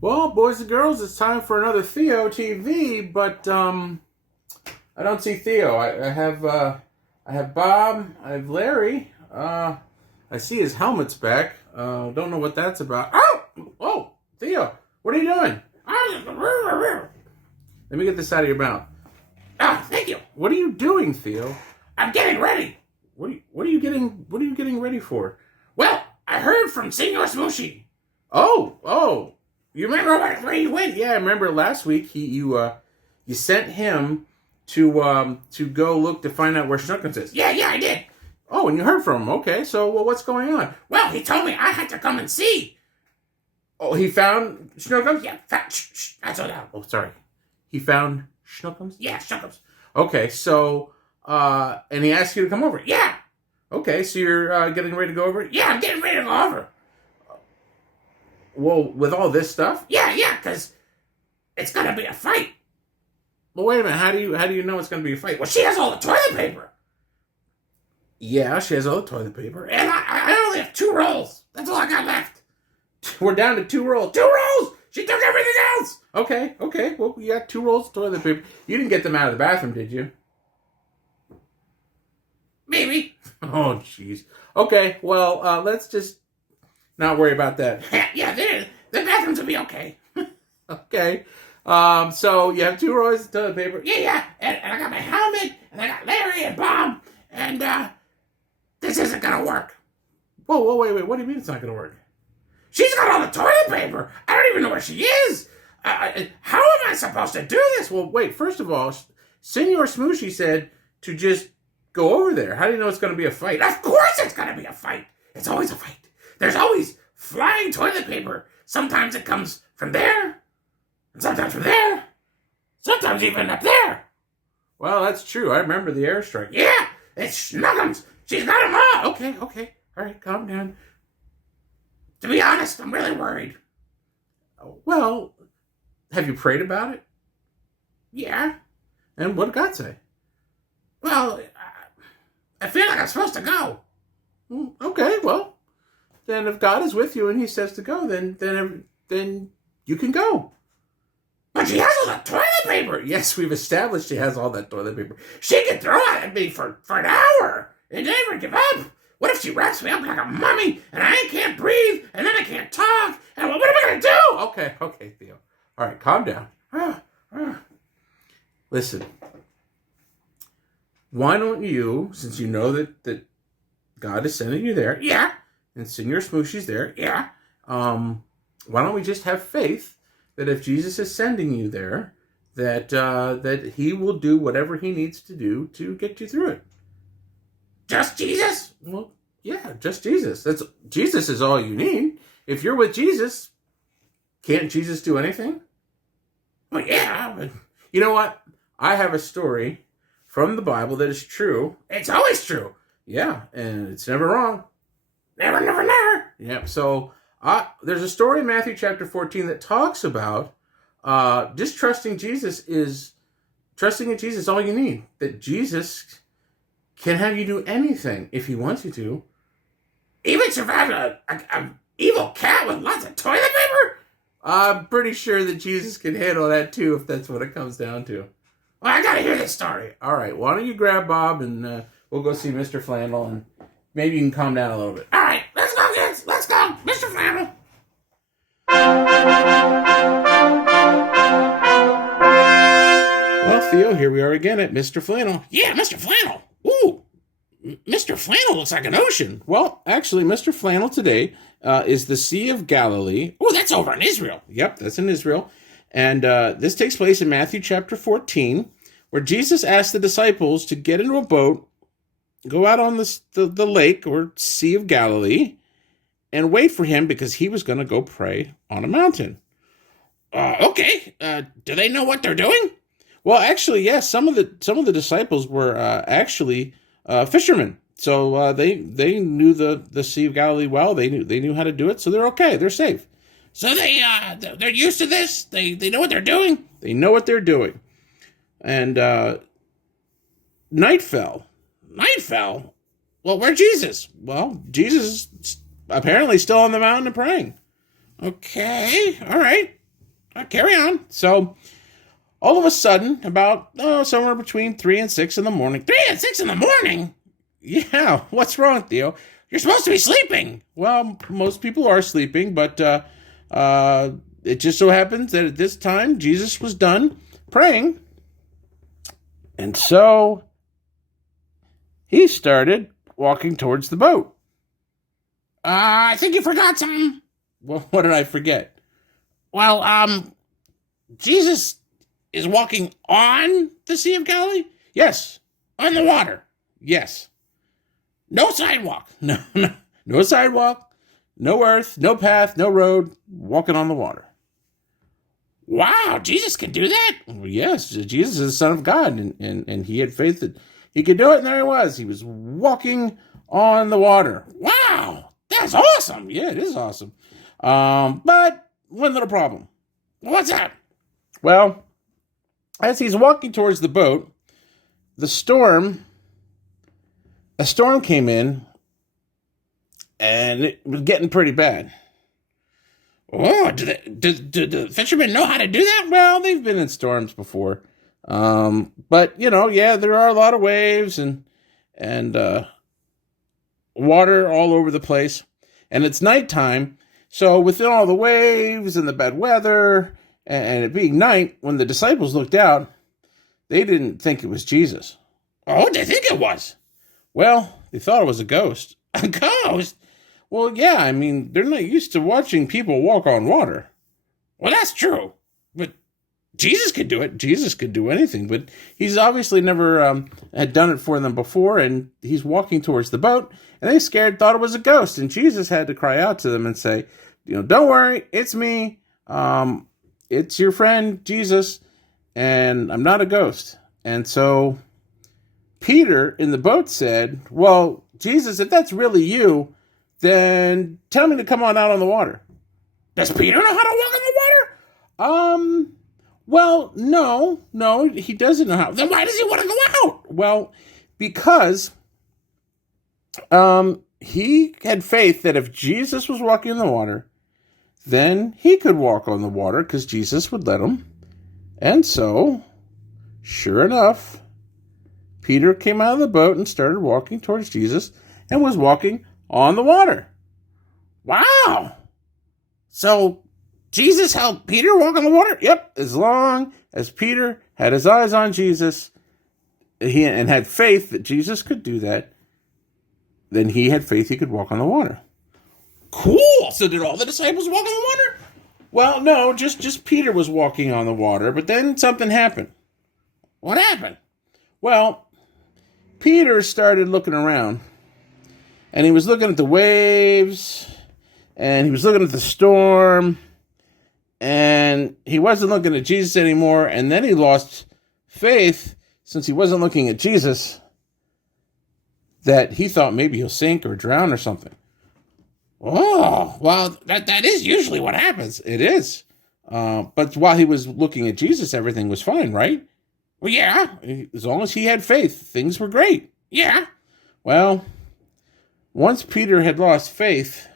Well, boys and girls, it's time for another Theo TV, but I don't see Theo. I have Bob. I have Larry. I see his helmet's back. Don't know what that's about. Oh, Theo, what are you doing? Let me get this out of your mouth. Thank you. What are you doing, Theo? I'm getting ready. What are you getting ready for? Well, I heard from Senor Smooshy. Oh. You remember where he went? Yeah, I remember last week you sent him to go look to find out where Schnookems is. Yeah, I did. Oh, and you heard from him. Okay, so what's going on? Well, he told me I had to come and see. Oh, he found Schnookems? Yeah, that's all that. Oh, sorry. He found Schnookems? Yeah, Schnookems. Okay, so, and he asked you to come over? Yeah. Okay, so you're getting ready to go over? Yeah, I'm getting ready to go over. Well, with all this stuff? Yeah, because it's going to be a fight. Well, wait a minute. How do you know it's going to be a fight? Well, she has all the toilet paper. Yeah, she has all the toilet paper. And I only have 2 rolls. That's all I got left. We're down to 2 rolls. 2 rolls! She took everything else! Okay. Well, you got 2 rolls of toilet paper. You didn't get them out of the bathroom, did you? Maybe. Oh, jeez. Okay, well, let's just not worry about that. Yeah, the bathrooms will be okay. Okay. So you have 2 rolls of toilet paper. Yeah. And I got my helmet, and I got Larry and Bob, and this isn't gonna work. Whoa, wait. What do you mean it's not going to work? She's got all the toilet paper. I don't even know where she is. How am I supposed to do this? Well, wait, first of all, Senor Smooshy said to just go over there. How do you know it's going to be a fight? Of course it's gonna be a fight. It's always a fight. There's always flying toilet paper. Sometimes it comes from there, and sometimes from there, sometimes even up there. Well, that's true. I remember the airstrike. Yeah, it's Schnookems. She's got them all. Okay. All right, calm down. To be honest, I'm really worried. Well, have you prayed about it? Yeah. And what did God say? Well, I feel like I'm supposed to go. Okay, well, then if God is with you and He says to go, then you can go. But she has all the toilet paper. Yes, we've established she has all that toilet paper. She can throw it at me for an hour and never give up. What if she wraps me up like a mummy and I can't breathe and then I can't talk? And what am I going to do? Okay, Theo. All right, calm down. Listen, why don't you, since you know that God is sending you there, Yeah. and Senor Smooshy's there, Yeah. why don't we just have faith that if Jesus is sending you there, that He will do whatever He needs to do to get you through it? Just Jesus? Well, yeah, just Jesus. Jesus is all you need. If you're with Jesus, can't Jesus do anything? Well, yeah, but You know what? I have a story from the Bible that is true. it's always true. Yeah, and it's never wrong. Never. Yeah, so there's a story in Matthew chapter 14 that talks about just trusting in Jesus is all you need. That Jesus can have you do anything if He wants you to. Even survive a evil cat with lots of toilet paper? I'm pretty sure that Jesus can handle that too if that's what it comes down to. Well, I gotta hear this story. All right, why don't you grab Bob and we'll go see Mr. Flannel and maybe you can calm down a little bit. All right, let's go, kids. Let's go. Mr. Flannel. Well, Theo, here we are again at Mr. Flannel. Yeah, Mr. Flannel. Ooh, Mr. Flannel looks like an ocean. Well, actually, Mr. Flannel today is the Sea of Galilee. Ooh, that's over in Israel. Yep, that's in Israel. And this takes place in Matthew chapter 14, where Jesus asked the disciples to get into a boat, go out on the lake or Sea of Galilee, and wait for Him because He was going to go pray on a mountain. Okay. Do they know what they're doing? Well, actually, yes, some of the disciples were actually fishermen. So they knew the Sea of Galilee well. They knew how to do it, so they're okay. They're safe. So they're used to this. They know what they're doing. They know what they're doing. And night fell. Night fell. Well, where's Jesus? Well, Jesus is apparently still on the mountain and praying. Okay. All right. Carry on. So, all of a sudden, about somewhere between 3 and 6 in the morning. 3 and 6 in the morning? Yeah, what's wrong, Theo? You're supposed to be sleeping. Well, most people are sleeping, but it just so happens that at this time, Jesus was done praying. And so, he started walking towards the boat. I think you forgot something. Well, what did I forget? Well, Jesus is walking on the Sea of Galilee? Yes. On the water? Yes. No sidewalk? No sidewalk, no earth, no path, no road, walking on the water. Wow, Jesus can do that? Well, yes, Jesus is the Son of God, and he had faith that he could do it, and there he was. He was walking on the water. Wow, that's awesome. Yeah, it is awesome. But one little problem. What's that? Well, as he's walking towards the boat, a storm came in, and it was getting pretty bad. Oh, do the fishermen know how to do that? Well, they've been in storms before. But, yeah, there are a lot of waves and water all over the place. And it's nighttime, so within all the waves and the bad weather and it being night, when the disciples looked out, they didn't think it was Jesus. Oh, they think it was? Well, they thought it was a ghost. A ghost? Well, yeah, I mean, they're not used to watching people walk on water. Well, that's true. But Jesus could do it. Jesus could do anything, but he's obviously never had done it for them before, and he's walking towards the boat, and they scared, thought it was a ghost, and Jesus had to cry out to them and say, don't worry, it's me. It's your friend, Jesus, and I'm not a ghost. And so Peter in the boat said, well, Jesus, if that's really you, then tell me to come on out on the water. Does Peter know how to walk on the water? Well, no, he doesn't know how. Then why does he want to go out? Well, because he had faith that if Jesus was walking in the water, then he could walk on the water because Jesus would let him. And so, sure enough, Peter came out of the boat and started walking towards Jesus and was walking on the water. Wow. So Jesus helped Peter walk on the water? Yep, as long as Peter had his eyes on Jesus and had faith that Jesus could do that, then he had faith he could walk on the water. Cool. So did all the disciples walk on the water? Well, no, just Peter was walking on the water, but then something happened. What happened? Well, Peter started looking around, and he was looking at the waves, and he was looking at the storm, and he wasn't looking at Jesus anymore, and then he lost faith, since he wasn't looking at Jesus, that he thought maybe he'll sink or drown or something. Oh, well, that is usually what happens. It is. But while he was looking at Jesus, everything was fine, right? Well, yeah. As long as he had faith, things were great. Yeah. Well, once Peter had lost faith,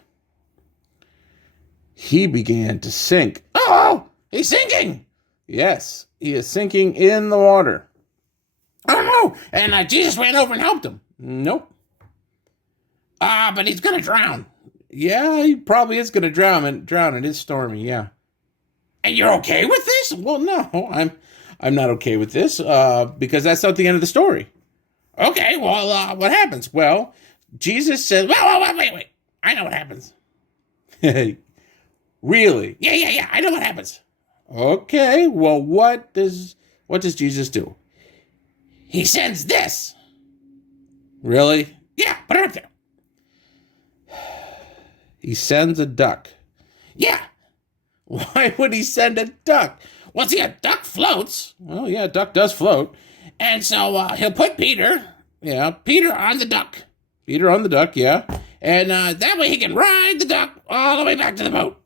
he began to sink. Oh, he's sinking. Yes, he is sinking in the water. Oh, no. And Jesus ran over and helped him. Nope. But he's going to drown. Yeah, he probably is going to drown. It is stormy, yeah. And you're okay with this? Well, no, I'm not okay with this, because that's not the end of the story. Okay, well, what happens? Well, Jesus said, wait. I know what happens. Really? Yeah, I know what happens. Okay, well, what does Jesus do? He sends this. Really? Yeah, put it up there. He sends a duck. Yeah. Why would he send a duck? Well, see, a duck floats. Well, yeah, a duck does float. And so he'll put Peter on the duck. Peter on the duck, yeah. And that way he can ride the duck all the way back to the boat.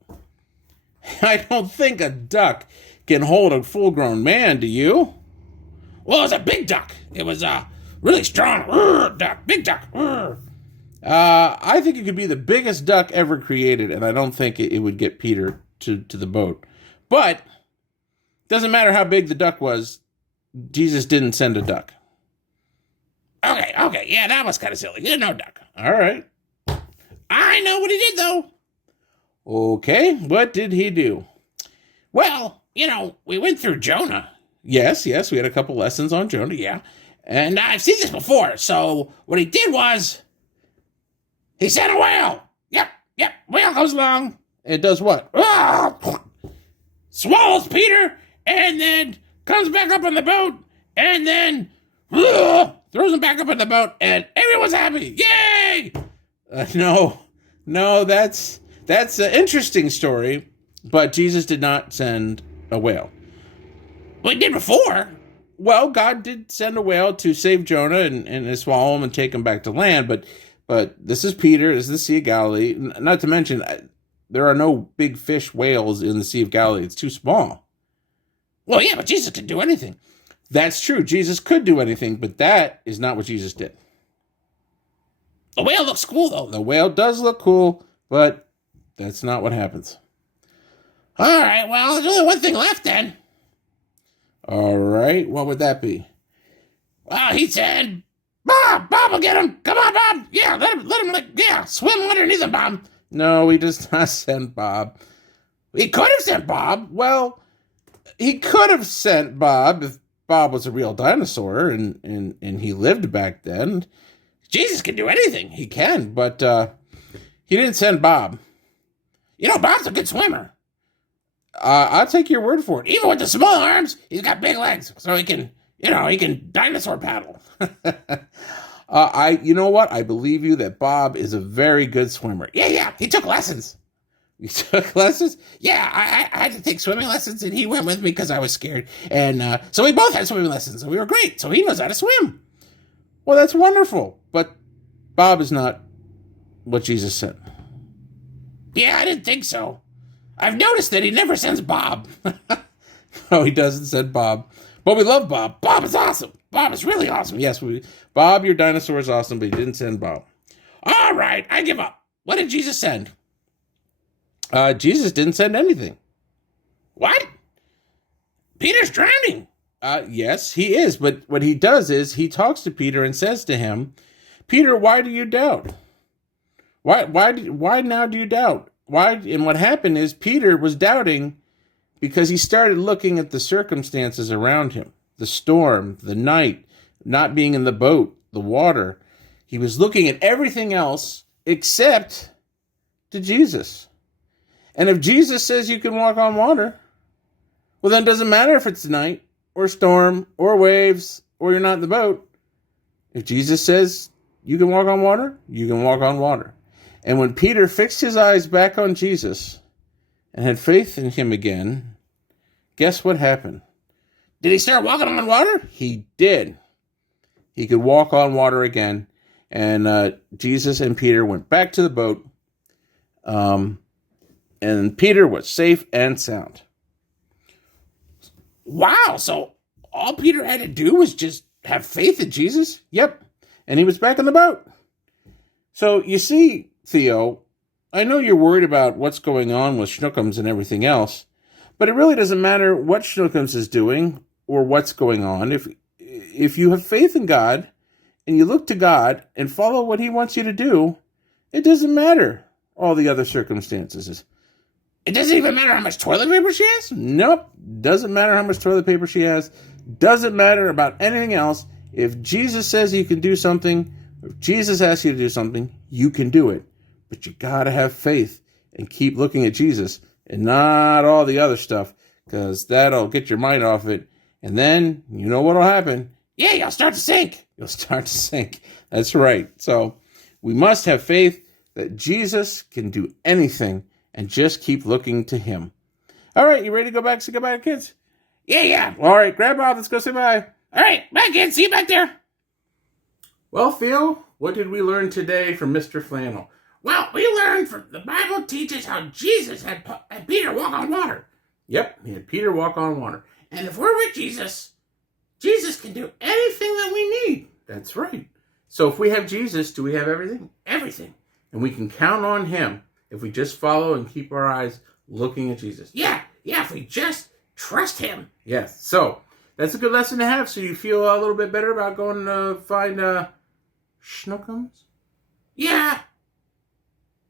I don't think a duck can hold a full-grown man, do you? Well, it was a big duck. It was a really strong duck, big duck. I think it could be the biggest duck ever created, and I don't think it would get Peter to the boat. But doesn't matter how big the duck was, Jesus didn't send a duck. Okay, yeah, that was kind of silly. There's no duck. All right. I know what he did, though. Okay, what did he do? Well, we went through Jonah. Yes, we had a couple lessons on Jonah, yeah. And I've seen this before, so what he did was, he sent a whale. Yep, whale goes along. It does what? Swallows Peter, and then comes back up on the boat, and then throws him back up in the boat, and everyone's happy. Yay! No, that's an interesting story, but Jesus did not send a whale. Well, he did before. Well, God did send a whale to save Jonah and swallow him and take him back to land, but this is Peter, this is the Sea of Galilee. Not to mention, there are no big fish whales in the Sea of Galilee. It's too small. Well, yeah, but Jesus could do anything. That's true. Jesus could do anything, but that is not what Jesus did. The whale looks cool, though. The whale does look cool, but that's not what happens. All right, well, there's only one thing left, then. All right, what would that be? Well, he said, Bob will get him. Come on, Bob. Yeah, let him, swim underneath him, Bob. No, he does not send Bob. He could have sent Bob. Well, he could have sent Bob if Bob was a real dinosaur and he lived back then. Jesus can do anything. He can, but he didn't send Bob. Bob's a good swimmer. I'll take your word for it. Even with the small arms, he's got big legs, so he can dinosaur paddle. You know what? I believe you that Bob is a very good swimmer. Yeah, he took lessons. You took lessons? Yeah, I had to take swimming lessons, and he went with me because I was scared. And so we both had swimming lessons, and we were great. So he knows how to swim. Well, that's wonderful. But Bob is not what Jesus said. Yeah, I didn't think so. I've noticed that he never sends Bob. No, he doesn't send Bob. But we love Bob. Bob is awesome. Bob is really awesome. Yes, Bob, your dinosaur is awesome, but he didn't send Bob. All right, I give up. What did Jesus send? Jesus didn't send anything. What? Peter's drowning. Yes, he is. But what he does is he talks to Peter and says to him, Peter, why do you doubt? Why now do you doubt? Why? And what happened is Peter was doubting because he started looking at the circumstances around him, the storm, the night, not being in the boat, the water. He was looking at everything else except to Jesus. And if Jesus says you can walk on water, well, then it doesn't matter if it's night or storm or waves or you're not in the boat. If Jesus says you can walk on water, you can walk on water. And when Peter fixed his eyes back on Jesus and had faith in him again, guess what happened? Did he start walking on water? He did. He could walk on water again. And Jesus and Peter went back to the boat. And Peter was safe and sound. Wow, so all Peter had to do was just have faith in Jesus? Yep. And he was back in the boat. So you see, Theo, I know you're worried about what's going on with Schnookems and everything else, but it really doesn't matter what Schnookems is doing or what's going on. If you have faith in God and you look to God and follow what he wants you to do, it doesn't matter all the other circumstances. It doesn't even matter how much toilet paper she has? Nope. Doesn't matter how much toilet paper she has. Doesn't matter about anything else. If Jesus says you can do something, if Jesus asks you to do something, you can do it. But you gotta have faith and keep looking at Jesus and not all the other stuff, because that'll get your mind off it. And then, you know what'll happen? Yeah, you'll start to sink. You'll start to sink. That's right. So we must have faith that Jesus can do anything and just keep looking to him. All right, you ready to go back? Say goodbye to kids? Yeah. All right, grab Bob. Let's go say bye. All right, bye, kids. See you back there. Well, Theo, what did we learn today from Mr. Flannel? Well, we learned from the Bible teaches how Jesus had Peter walk on water. Yep, he had Peter walk on water. And if we're with Jesus, Jesus can do anything that we need. That's right. So if we have Jesus, do we have everything? Everything. And we can count on him if we just follow and keep our eyes looking at Jesus. Yeah, if we just trust him. Yes. So that's a good lesson to have. So you feel a little bit better about going to find Schnookems? Yeah.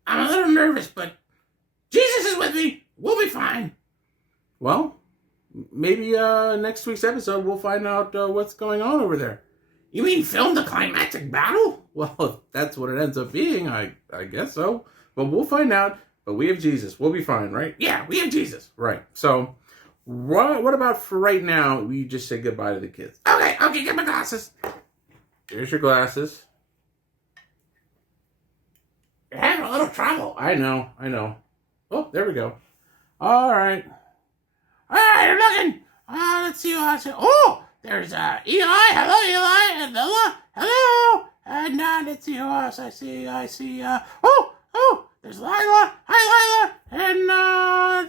I'm a little nervous, but Jesus is with me. We'll be fine. Well, maybe next week's episode we'll find out what's going on over there. You mean film the climactic battle? Well, if that's what it ends up being, I guess so. But we'll find out. But we have Jesus. We'll be fine, right? Yeah, we have Jesus. Right. So, what about for right now, we just say goodbye to the kids? Okay, get my glasses. Here's your glasses. You're having a little trouble. I know. Oh, there we go. All right. You're looking. Let's see what I see. Oh, there's Eli. Hello, Eli. And Ella. Hello. And let's see who else I see. Oh, there's Lila. Hi, Lila. And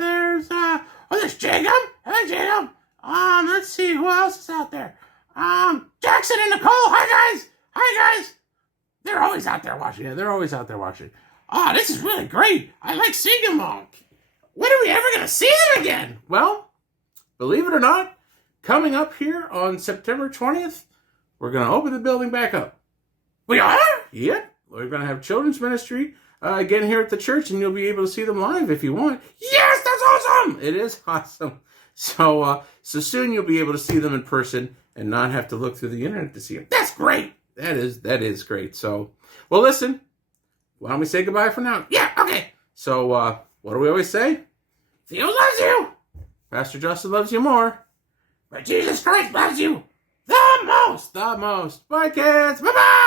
there's Jacob. Hi, Jacob. Let's see who else is out there. Jackson and Nicole. Hi, guys. They're always out there watching. Yeah, they're always out there watching. This is really great. I like seeing them all. When are we ever going to see them again? Well, believe it or not, coming up here on September 20th, we're going to open the building back up. We are? Yeah. We're going to have children's ministry again here at the church, and you'll be able to see them live if you want. Yes, that's awesome. It is awesome. So soon you'll be able to see them in person and not have to look through the internet to see them. That's great. That is great. So, well, listen, why don't we say goodbye for now? Yeah, okay. So, what do we always say? Theo loves you. Pastor Justin loves you more. But Jesus Christ loves you the most. The most. Bye, kids. Bye-bye.